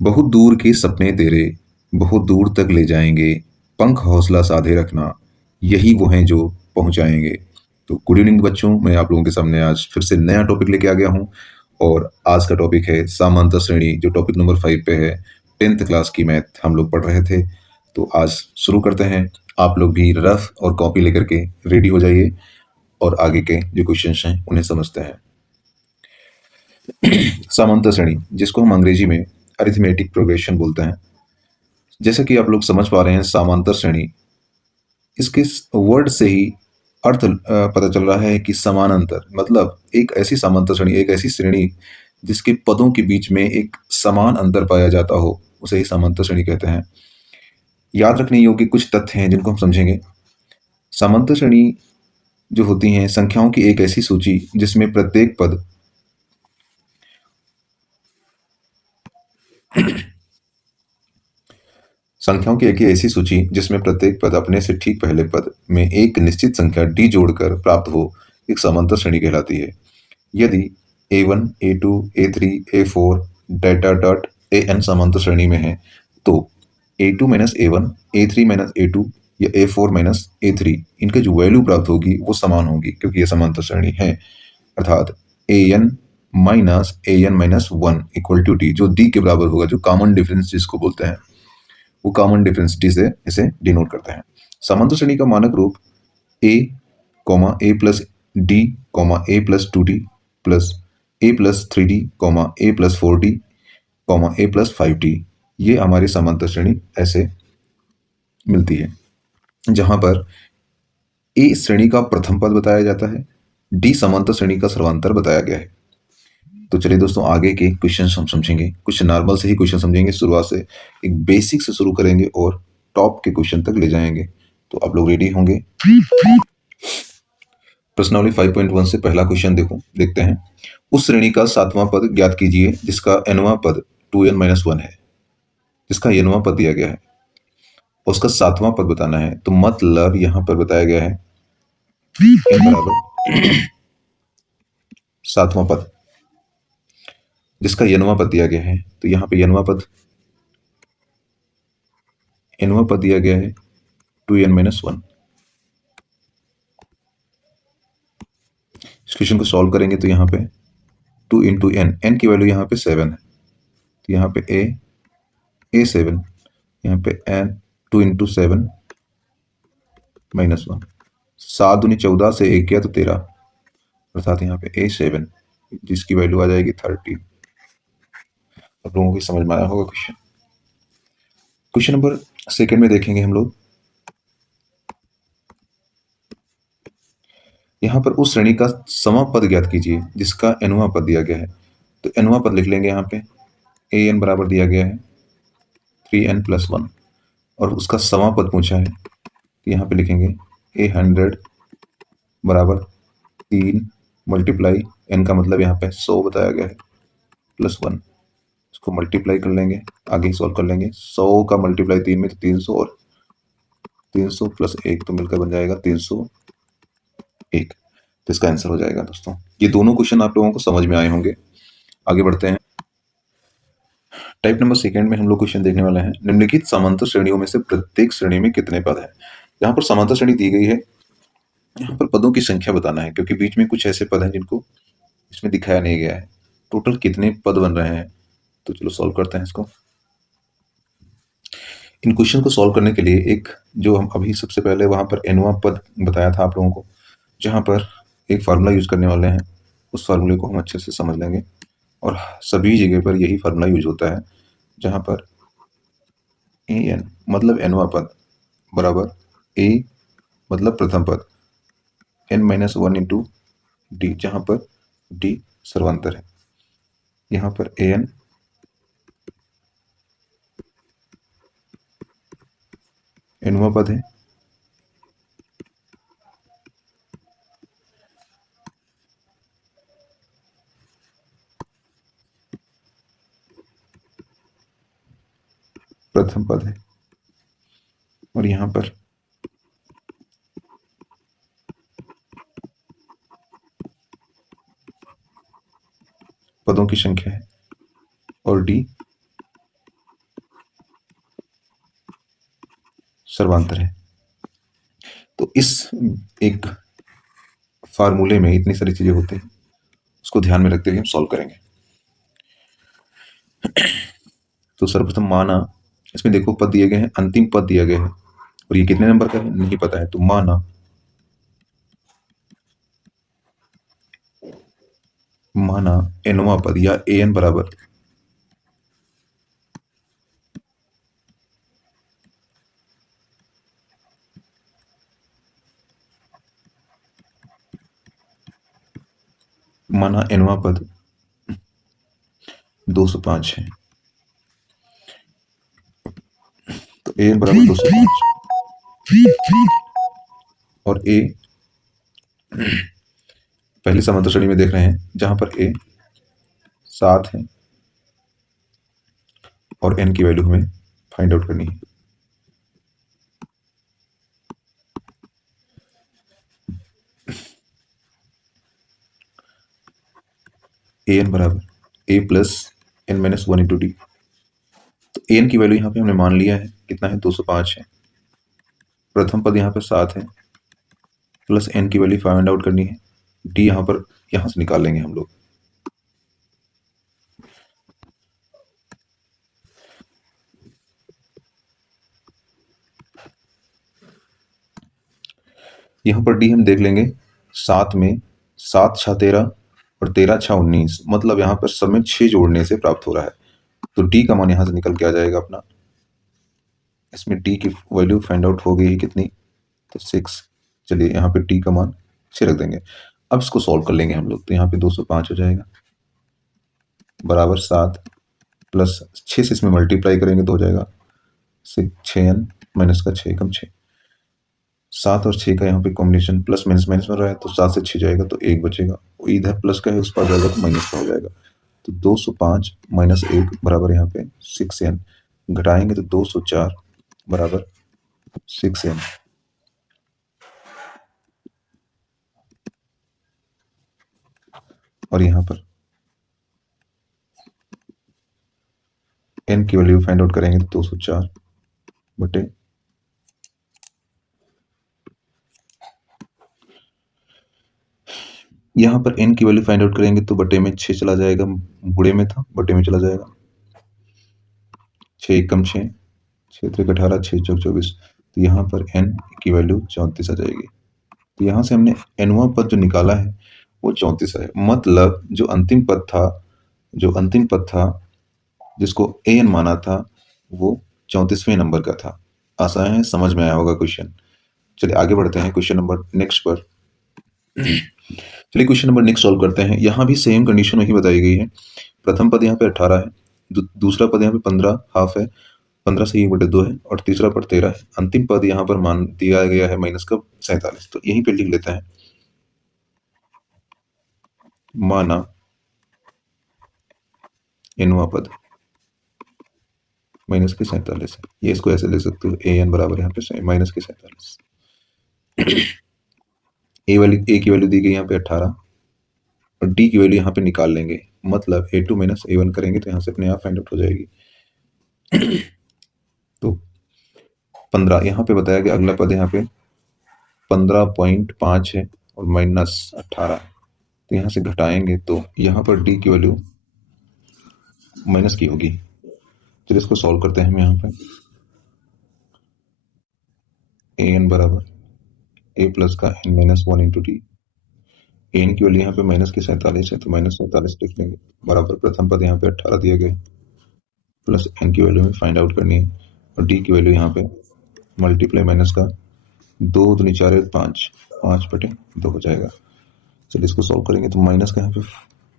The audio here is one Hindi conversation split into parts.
बहुत दूर के सपने तेरे बहुत दूर तक ले जाएंगे, पंख हौसला साधे रखना, यही वो हैं जो पहुंचाएंगे। तो गुड इवनिंग बच्चों, मैं आप लोगों के सामने आज फिर से नया टॉपिक लेके आ गया हूं। और आज का टॉपिक है समांतर श्रेणी, जो टॉपिक नंबर 5 पे है। 10th क्लास की मैथ हम लोग पढ़ रहे थे, तो आज शुरू करते हैं। आप लोग भी रफ और कॉपी लेकर के रेडी हो जाइए और आगे के जो क्वेश्चंस हैं उन्हें समझते हैं। समांतर श्रेणी, जिसको हम अंग्रेजी में अरिथमेटिक प्रोग्रेशन बोलते हैं। जैसा कि आप लोग समझ पा रहे हैं, समांतर श्रेणी, इसके वर्ड से ही अर्थ पता चल रहा है कि समानांतर, मतलब एक ऐसी समांतर श्रेणी, एक ऐसी श्रेणी जिसके पदों के बीच में एक समान अंतर पाया जाता हो, उसे ही समांतर श्रेणी कहते हैं। याद रखने योग्य कुछ तथ्य हैं जिनको हम समझेंगे। समांतर श्रेणी जो होती हैं, संख्याओं की एक ऐसी सूची जिसमें प्रत्येक पद संख्याओं की एक ही ऐसी सूची जिसमें प्रत्येक पद अपने से ठीक पहले पद में एक निश्चित संख्या डी जोड़कर प्राप्त हो, एक समांतर श्रेणी कहलाती है। यदि A1, A2, A3, A4 data dot AN समांतर श्रेणी में है, तो A2 minus A1, A3 minus A2 या A4 माइनस A3, इनके जो वैल्यू प्राप्त होगी वो समान होगी, क्योंकि ये समांतर श्रेणी है। अर्थात AN minus AN minus 1 equal to D, जो D के बराबर होगा, जो कॉमन डिफरेंस जिसको बोलते हैं, वो कॉमन डिफरेंस डी से इसे डिनोट करते हैं। समांतर श्रेणी का मानक रूप ए कॉमा ए प्लस डी कॉमा ए प्लस 2D प्लस ए प्लस 3D कॉमा ए प्लस 4D कॉमा ए प्लस 5D, ये हमारी समांतर श्रेणी ऐसे मिलती है, जहां पर ए श्रेणी का प्रथम पद बताया जाता है, डी समांतर श्रेणी का सर्वांतर बताया गया है। तो चलिए दोस्तों, आगे के क्वेश्चन हम समझेंगे। कुछ नॉर्मल से ही क्वेश्चन समझेंगे, शुरुआत से एक बेसिक से शुरू करेंगे और टॉप के क्वेश्चन तक ले जाएंगे। तो आप लोग रेडी होंगे? प्रश्नावली 5.1 से पहला क्वेश्चन देखते हैं। उस श्रेणी का सातवां पद ज्ञात कीजिए जिसका nवां पद 2n-1 है। जिसका nवां पद दिया गया है, उसका सातवां पद बताना है। तो मतलब यहां पर बताया गया है n बराबर सातवां पद, जिसका nवां पद दिया गया है। तो यहाँ पे nवां पद दिया गया है 2n-1। इस क्वेश्चन को सॉल्व करेंगे तो यहाँ पे 2 इंटू n की वैल्यू यहाँ पे 7 है, तो यहाँ पे a7, यहाँ पे n 2 इंटू 7 -1, 7 दूनी 14 से 1 किया तो 13, अर्थात यहाँ पे a7, जिसकी वैल्यू आ जाएगी 30। आप लोगों को समझ में आया होगा क्वेश्चन। क्वेश्चन नंबर सेकंड में देखेंगे हम लोग। यहाँ पर उस श्रेणी का समा पद ज्ञात कीजिए जिसका nवां पद दिया गया है। तो nवां पद लिख लेंगे। यहाँ पे an बराबर दिया गया है 3n+1, और उसका समा पद पूछा है, तो यहाँ पे लिखेंगे a100 बराबर 3 मल्टीप्लाई n का मतलब यहाँ पे 100 बताया गया है +1। इसको मल्टीप्लाई कर लेंगे, आगे सॉल्व कर लेंगे। 100 का मल्टीप्लाई 3 में तो 300, और 300 प्लस 1 तो मिलकर बन जाएगा 301। तो इसका आंसर हो जाएगा दोस्तों। ये दोनों क्वेश्चन आप लोगों को समझ में आए होंगे। आगे बढ़ते हैं। टाइप नंबर सेकंड में हम लोग क्वेश्चन देखने वाले हैं। निम्नलिखित समांतर श्रेणियों में से प्रत्येक श्रेणी में कितने पद हैं? यहाँ पर समांतर श्रेणी दी गई है, यहाँ पर पदों की संख्या बताना है, क्योंकि बीच में कुछ ऐसे पद हैं जिनको इसमें दिखाया नहीं गया है। टोटल कितने पद बन रहे हैं? तो चलो सॉल्व करते हैं इसको। इन क्वेश्चन को सॉल्व करने के लिए एक, जो हम अभी सबसे पहले वहां पर nवां पद बताया था आप लोगों को, जहां पर एक फार्मूला यूज करने वाले हैं, उस फार्मूले को हम अच्छे से समझ लेंगे। और सभी जगह पर यही फार्मूला यूज होता है, जहां पर an मतलब nवां पद बराबर a मतलब प्रथम पद n-1 इंटू डी, जहां पर d सर्वांतर है। यहाँ पर an nवां पद है, प्रथम पद है, और यहाँ पर पदों की संख्या है, और d सर्वांतर है। तो इस एक फार्मूले में इतनी सारी चीजें होती हैं, उसको ध्यान में रखते हुए हम सॉल्व करेंगे। तो सर्वप्रथम माना, इसमें देखो पद दिए गए हैं, अंतिम पद दिया गया है और ये कितने नंबर का है नहीं पता है। तो माना nवां पद या an बराबर माना nवां पद 205 है। तो an बराबर 205 और a पहली समांतर श्रेणी में देख रहे हैं जहां पर a 7 है और n की वैल्यू हमें फाइंड आउट करनी है। an बराबर a plus n minus 1 into D. तो an की वैल्यू यहाँ पे हमने मान लिया है कितना है 205 है। प्रथम पद यहाँ पे 7 है प्लस n की वैल्यू फाइंड आउट करनी है। डी यहाँ से निकाल लेंगे हम लोग। यहाँ पर डी हम देख लेंगे 7 में 7 6 13 और 13 6 19, मतलब यहाँ पर सब में 6 जोड़ने से प्राप्त हो रहा है। तो डी का मान यहाँ से निकल के आ जाएगा अपना। इसमें डी की वैल्यू फाइंड आउट हो गई कितनी, तो 6। चलिए यहाँ पे डी का मान 6 रख देंगे। अब इसको सॉल्व कर लेंगे हम लोग। तो यहाँ पे 205 हो जाएगा बराबर 7 प्लस 6 से इसमें मल्टीप्लाई करेंगे तो हो जाएगा 6n माइनस का 6 कम 6। 7 और 6 का यहाँ पे कॉम्बिनेशन प्लस माइनस माइनस में रहा है तो 7 से 6 जाएगा तो 1 बचेगा। इधर प्लस का है उस पर जाएगा तो माइनस का हो जाएगा। तो 205 माइनस 1 बराबर यहाँ पे 6n, घटाएंगे तो 204 बराबर 6n। और यहाँ पर n की वैल्यू फाइंड आउट करेंगे तो 204 बटे यहाँ पर n की वैल्यू फाइंड आउट करेंगे तो बटे में 6 चला जाएगा, बुढ़े में था बटे में चला जाएगा। 6 1 कम 6, 6 3 18, 6 चौक 24। तो यहाँ पर n की वैल्यू 34 आ जाएगी। तो यहाँ से हमने nवां पद जो निकाला है वो 34 है। मतलब जो अंतिम पद था जिसको an माना था वो 34वें नंबर का था। आशा है समझ में आया होगा क्वेश्चन। चलिए आगे बढ़ते हैं क्वेश्चन नंबर नेक्स्ट पर। चलिए क्वेश्चन नंबर नेक्स्ट सॉल्व करते हैं। यहाँ भी सेम कंडीशन वही बताई गई है। प्रथम पद यहाँ पे 18 है, दूसरा पद यहाँ पे 15 हाफ है, 15 से 1/2 है और तीसरा पद 13 है। अंतिम पद यहाँ पर मान दिया गया है माइनस का 47। तो यहीं पे लिख लेते हैं माना nवां पद माइनस के 47 है। ये इसको ऐसे ले सकते हो an बराबर यहाँ पे माइनस के 47। ए की वैल्यू दी गई यहाँ पे 18 और डी की वैल्यू यहाँ पे निकाल लेंगे। मतलब a2 माइनस a1 करेंगे तो यहाँ से अपने आप फाइंड आउट हो जाएगी। तो 15 यहाँ पे बताया गया, अगला पद यहाँ पे 15.5 है और माइनस 18। तो यहाँ से घटाएंगे तो यहाँ पर डी की वैल्यू माइनस की होगी। चलिए इसको सॉल्व करते हैं हम। यहाँ पे an बराबर a प्लस का n minus 1 into D. an की वैल्यू यहाँ पे माइनस के 47 है तो माइनस 47 लिख लेंगे बराबर प्रथम पद यहाँ पे 18 दिया गया प्लस n की वैल्यू में फाइंड आउट करनी है और d की वैल्यू यहाँ पे मल्टीप्लाई माइनस का 2 दूनी 4 5, 5/2 हो जाएगा। चलिए इसको सॉल्व करेंगे तो माइनस का यहाँ पे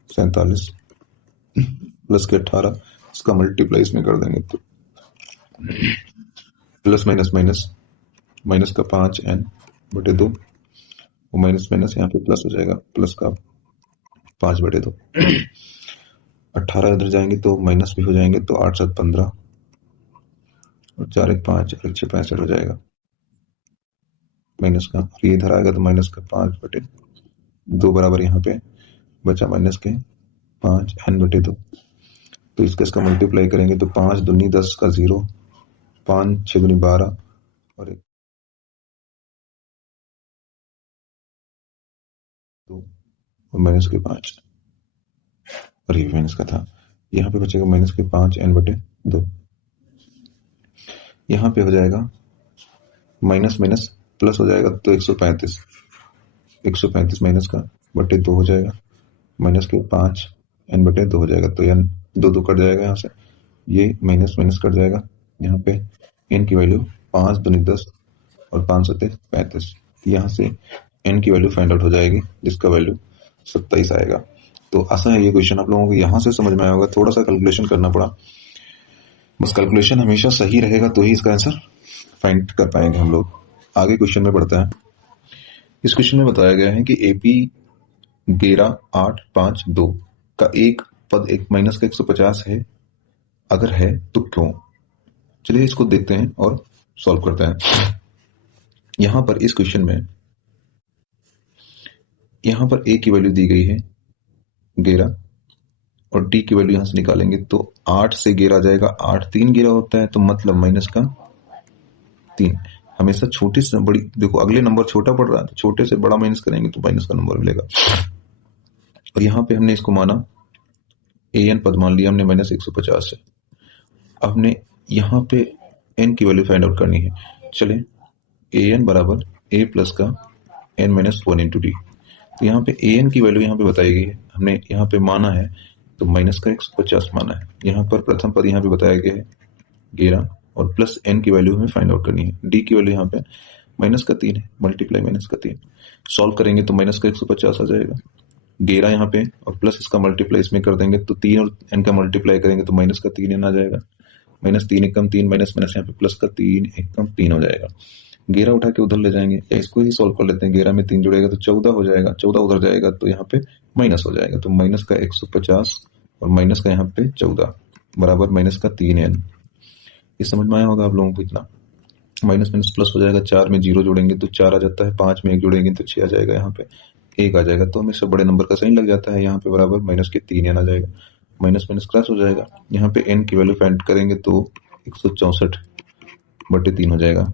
47 प्लस के 18, इसका मल्टीप्लाई इसमें कर देंगे तो प्लस माइनस माइनस माइनस का 5n/2 वो माइनस माइनस यहाँ पे प्लस हो जाएगा, प्लस का 5/2। 18 इधर जाएंगे तो माइनस भी हो जाएंगे तो 8 7 15 और 4 1 5 और 6 65 हो जाएगा माइनस का। और ये इधर आएगा तो माइनस का 5/2 बराबर यहाँ पे बचा माइनस के 5n/2। तो इसका मल्टीप्लाई करेंगे तो 5 दूनी 10 का 0, 5 6 दूनी 12 और एक 2 और माइनस के 5, और ये माइनस का था। यहाँ पे बचेगा माइनस के 5 n बटे 2। यहाँ पे हो जाएगा माइनस माइनस प्लस हो जाएगा तो 135, 135 माइनस का बटे 2 हो जाएगा, माइनस के 5 n बटे 2 हो जाएगा, तो n 2 2 कट जाएगा यहाँ से, ये माइनस माइनस कट जाएगा। यहाँ पे n की वैल्यू 5 दूनी 10 और 5 सत्ते 35, यहाँ से n की वैल्यू फाइंड आउट हो जाएगी जिसका वैल्यू 27 आएगा। तो आशा है ये क्वेश्चन आप लोगों को यहाँ से समझ में आया होगा। थोड़ा सा कैलकुलेशन करना पड़ा, बस कैलकुलेशन हमेशा सही रहेगा तो ही इसका आंसर फाइंड कर पाएंगे हम लोग। आगे क्वेश्चन में बढ़ते हैं। इस क्वेश्चन में बताया गया है कि AP 11852 का एक पद एक माइनस का 150 है, अगर है तो क्यों। चलिए इसको देखते हैं और सॉल्व करते हैं। यहां पर इस क्वेश्चन में यहां पर a की वैल्यू दी गई है 11 और d की वैल्यू यहां से निकालेंगे तो 8 से 11 आ जाएगा, 8 3 11 होता है, तो मतलब माइनस का 3। हमेशा छोटे से बड़ी, देखो अगले नंबर छोटा पड़ रहा है तो छोटे से बड़ा माइनस करेंगे तो माइनस का नंबर मिलेगा। और यहाँ पे हमने इसको माना an पद मान लिया हमने माइनस 150 से। अब हमने यहाँ पे n की वैल्यू फाइंड आउट करनी है। चले an बराबर a प्लस का n माइनस 1 इंटू डी। तो यहाँ पे an की वैल्यू यहाँ पे बताई गई है, हमने यहाँ पे माना है तो माइनस का 150 माना है। यहाँ पर प्रथम पद यहाँ पे बताया गया है 11 और प्लस n की वैल्यू हमें फाइंड आउट करनी है। d की वैल्यू यहाँ पे माइनस का 3 है, मल्टीप्लाई माइनस का 3। सॉल्व करेंगे तो माइनस का 150 आ जाएगा, 11 यहाँ पे और प्लस इसका मल्टीप्लाई इसमें कर देंगे तो 3 और n का मल्टीप्लाई करेंगे तो माइनस का 3 n आ जाएगा, माइनस 3 एकम 3 माइनस माइनस यहाँ पे प्लस का 3 एकम 3 हो जाएगा। 11 उठा के उधर ले जाएंगे या इसको ही सॉल्व कर लेते हैं। 11 में 3 जुड़ेगा तो 14 हो जाएगा, 14 उधर जाएगा तो यहाँ पे माइनस हो जाएगा, तो माइनस का 150 और माइनस का यहाँ पे 14 बराबर माइनस का 3n। ये समझ में आया होगा आप लोगों को। इतना माइनस माइनस प्लस हो जाएगा, 4 में 0 जोड़ेंगे तो 4 आ जाता है, 5 में 1 जोड़ेंगे तो 6 आ जाएगा, यहाँ पे 1 आ जाएगा, तो हमेशा बड़े नंबर का साइन लग जाता है। यहाँ पे बराबर माइनस के 3n आ जाएगा, माइनस माइनस प्लस हो जाएगा। यहाँ पे n की वैल्यू फाइंड करेंगे तो 164 बटे 3 हो जाएगा।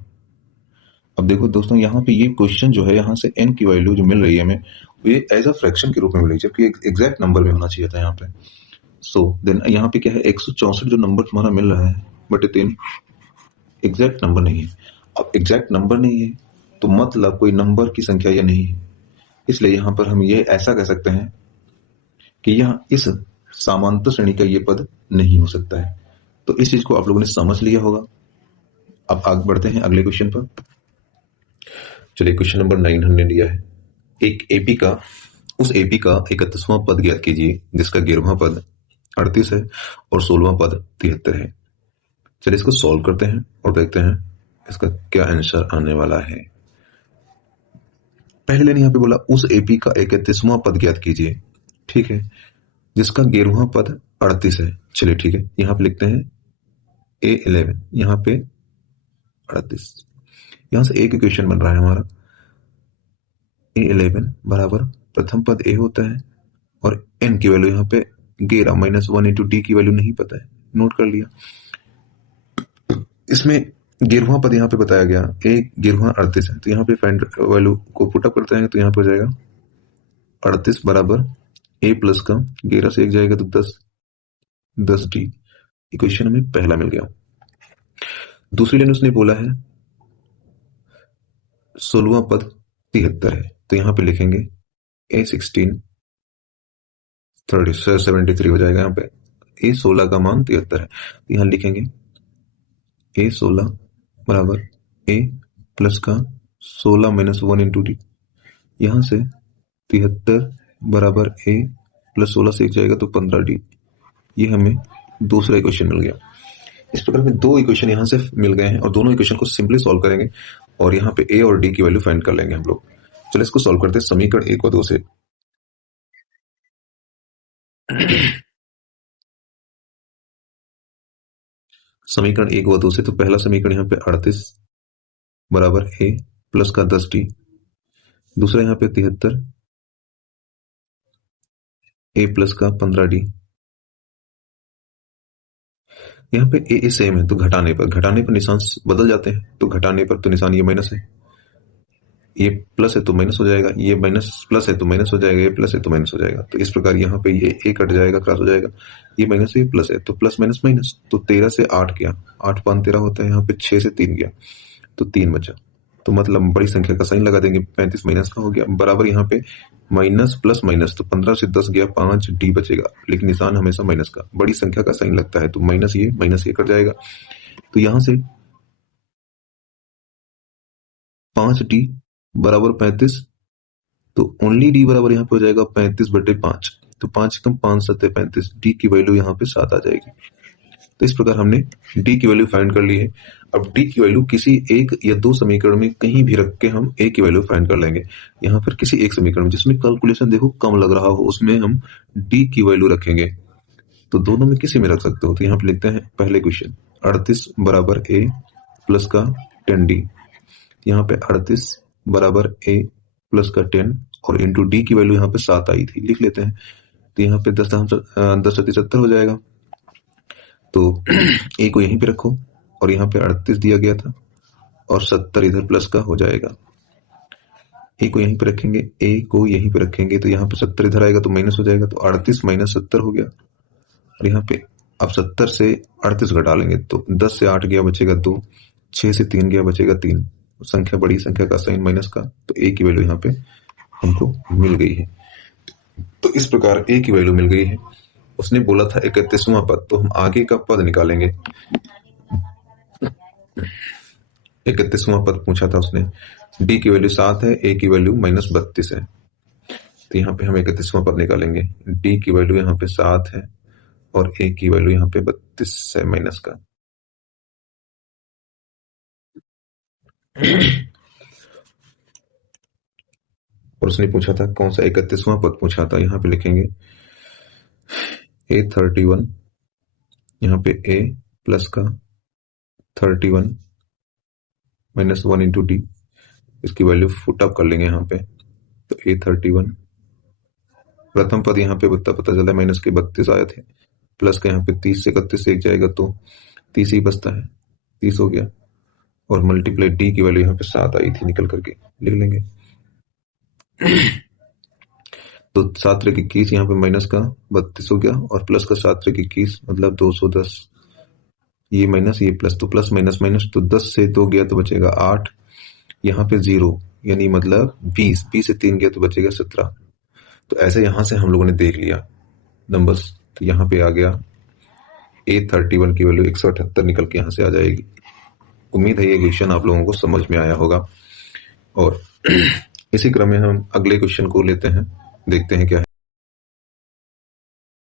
अब देखो दोस्तों, यहाँ पे ये क्वेश्चन जो है, यहाँ से n की वैल्यू जो मिल रही है हमें, ये एज अ फ्रैक्शन के रूप में मिल रही है, जबकि एग्जैक्ट नंबर में होना चाहिए था यहाँ पे। सो देन यहाँ पे क्या है, 164 जो नंबर तुम्हारा मिल रहा है बटे 3 एग्जैक्ट नंबर नहीं है। अब एग्जैक्ट नंबर नहीं है तो मतलब कोई नंबर की संख्या या नहीं है, इसलिए यहाँ पर हम ये ऐसा कह सकते हैं कि यह इस समांतर श्रेणी का ये पद नहीं हो सकता है। तो इस चीज को आप लोगों ने समझ लिया होगा। अब आगे बढ़ते हैं अगले क्वेश्चन पर। चलिए क्वेश्चन नंबर 9 हमने लिया है। एक एपी का उस एपी का 31वां पद ज्ञात कीजिए जिसका 11वां पद 38 है और 16वां पद 73 है। चलिए इसको सॉल्व करते हैं और देखते हैं इसका क्या आंसर आने वाला है। पहले मैंने यहाँ पे बोला उस एपी का 31वां पद ज्ञात कीजिए, ठीक है, जिसका 11वां पद 38 है। चलिए ठीक है, यहाँ पे लिखते हैं A11, यहाँ पे 38, यहाँ से एक इक्वेशन बन रहा है हमारा। A11 बराबर प्रथम पद A होता है और n की वैल्यू यहाँ पे 11 माइनस 1 इंटू डी की वैल्यू नहीं पता है, नोट कर लिया। इसमें 11वां पद यहाँ पे बताया गया, A 11वां 38 है, तो यहाँ पे फाइंड वैल्यू को पुटअप करते हैं तो यहाँ पे हो जाएगा 38 बराबर A प्लस का 11 से 1 जाएगा तो 10 डी। इक्वेशन हमें पहला मिल गया। दूसरी लाइन उसने बोला है 16वां पद 73 है, तो यहाँ पे लिखेंगे A16 73 हो जाएगा। यहाँ पे A16 का मान 73 है, तो यहाँ लिखेंगे A16 बराबर A प्लस का 16 माइनस 1 इंटू डी। यहाँ से 73 बराबर A प्लस 16 से 1 जाएगा तो 15 डी। ये हमें दूसरा इक्वेशन मिल गया। इस प्रकार में दो इक्वेशन यहाँ से मिल गए हैं और दोनों इक्वेशन को सिंपली सॉल्व करेंगे और यहाँ पे A और D की वैल्यू फाइंड कर लेंगे हम लोग। चलो इसको सॉल्व करते हैं समीकरण 1 और 2 से। समीकरण 1 और 2 से, तो पहला समीकरण यहाँ पे 38 बराबर A प्लस का 10 डी, दूसरा यहाँ पे 73 A प्लस का 15 डी। यहाँ पे ए सेम है, तो घटाने पर निशान बदल जाते हैं, तो घटाने पर तो निशान ये माइनस है, ये प्लस है तो माइनस हो जाएगा, ये माइनस प्लस है तो माइनस हो जाएगा, ये प्लस है तो माइनस हो जाएगा। तो इस प्रकार यहाँ पे ये ए कट जाएगा, क्रॉस हो जाएगा, ये माइनस है ये प्लस है, तो प्लस माइनस माइनस, तो 13 से 8 गया, 8 5 13 होता है, यहाँ पे 6 से 3 गया, तो 3 बचा। तो मतलब बड़ी संख्या का साइन लगा देंगे, 35 माइनस का हो गया, बराबर यहाँ पे माइनस प्लस माइनस, तो 15 से 10 गया, 5 डी बचेगा, लेकिन निशान हमेशा माइनस का, बड़ी संख्या का साइन लगता है, तो माइनस ये कट जाएगा। तो यहाँ से 5 डी बराबर 35, तो ओनली डी बराबर यहाँ पे हो जाएगा 35/5, तो 5 कम 5 7 35, डी की वैल्यू यहाँ पे 7 आ जाएगी। तो इस प्रकार हमने डी की वैल्यू फाइंड कर ली है। अब डी की वैल्यू किसी एक या दो समीकरण में कहीं भी रख के हम ए की वैल्यू फाइंड कर लेंगे। यहाँ पर किसी एक समीकरण जिसमें कैलकुलेशन देखो कम लग रहा हो, उसमें हम डी की वैल्यू रखेंगे। तो दोनों में किसी में रख सकते हो। तो यहाँ पे लिखते हैं पहले क्वेश्चन, 38 बराबर ए प्लस का 10d। यहाँ पे 38 बराबर ए प्लस का 10 और इंटू डी की वैल्यू यहाँ पे 7 आई थी, लिख लेते हैं। तो यहाँ पे 10 70 हो जाएगा। तो ए को यहीं पे रखो और यहाँ पे 38 दिया गया था और 70 इधर प्लस का हो जाएगा। ए को यहीं पे रखेंगे, ए को यहीं पे रखेंगे, तो यहाँ पे 70 इधर आएगा तो माइनस हो जाएगा, तो 38 माइनस 70 हो गया। और यहाँ पे अब 70 से 38 घटा लेंगे, तो 10 से 8 गया बचेगा 2, 6 से 3 गया बचेगा 3, संख्या बड़ी संख्या का साइन माइनस का, तो ए की वैल्यू यहाँ पे हमको मिल गई है। तो इस प्रकार ए की वैल्यू मिल गई है। उसने बोला था 31वां पद, तो हम आगे का पद निकालेंगे। 31वां पद पूछा था उसने, डी की वैल्यू 7 है, ए की वैल्यू -32 है। तो यहाँ पे हम 31वां पद निकालेंगे, डी की वैल्यू यहाँ पे 7 है और ए की वैल्यू यहाँ पे 32 है माइनस का। और उसने पूछा था कौन सा 31वां पद पूछा था, यहाँ पे लिखेंगे A31, यहाँ पे A प्लस का 31 -1 इंटू डी, इसकी वैल्यू फुट अप कर लेंगे यहाँ पे। तो A31 प्रथम पद यहाँ पे पता चला माइनस के 32 आए थे, प्लस का यहाँ पे 30 से 31 से एक जाएगा तो 30 ही बचता है, 30 हो गया। और मल्टीप्लाई डी की वैल्यू यहाँ पे 7 आई थी, निकल करके लिख लेंगे। तो 7 त्रिक 21, यहाँ पे माइनस का 32 हो गया और प्लस का 7 त्रिक 21 मतलब 210, ये माइनस ये प्लस, तो प्लस माइनस माइनस, तो 10 से 2 गया तो बचेगा 8, यहाँ पे 0 यानी मतलब 20, 20 से 3 गया तो बचेगा 17। तो ऐसे यहाँ से हम लोगों ने देख लिया नंबर्स। तो यहाँ पे आ गया A31 की वैल्यू 178 निकल के यहाँ से आ जाएगी। उम्मीद है ये क्वेश्चन आप लोगों को समझ में आया होगा। और इसी क्रम में हम अगले क्वेश्चन को लेते हैं, देखते हैं क्या है।